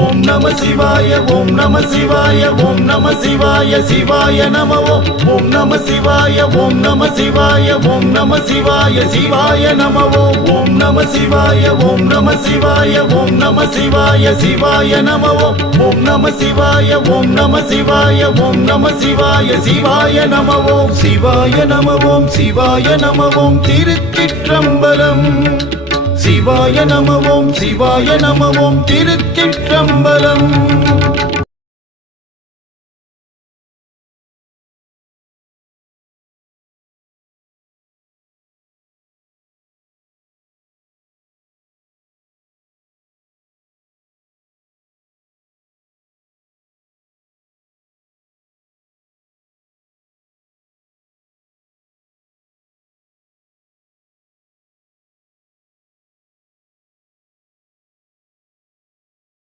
ஓம் நம சிவாய ஓம் நம சிவாய ஓம் நம சிவாய சிவாய நம ஓம் நம சிவாய ஓம் நம சிவாய ஓம் நம சிவாய சிவாய நம ஓம் நம சிவாய ஓம் நம சிவாய ஓம் நம சிவாய சிவாய நம ஓம் நம சிவாய ஓம் நம சிவாய ஓம் நம சிவாய சிவாய நம ஓம் சிவாய நம ஓம் சிவாய நம ஓம் திருச்சிற்றம்பலம் சிவாய நம ஓம் சிவாய நம ஓம் திருச்சிற்றம்பலம்.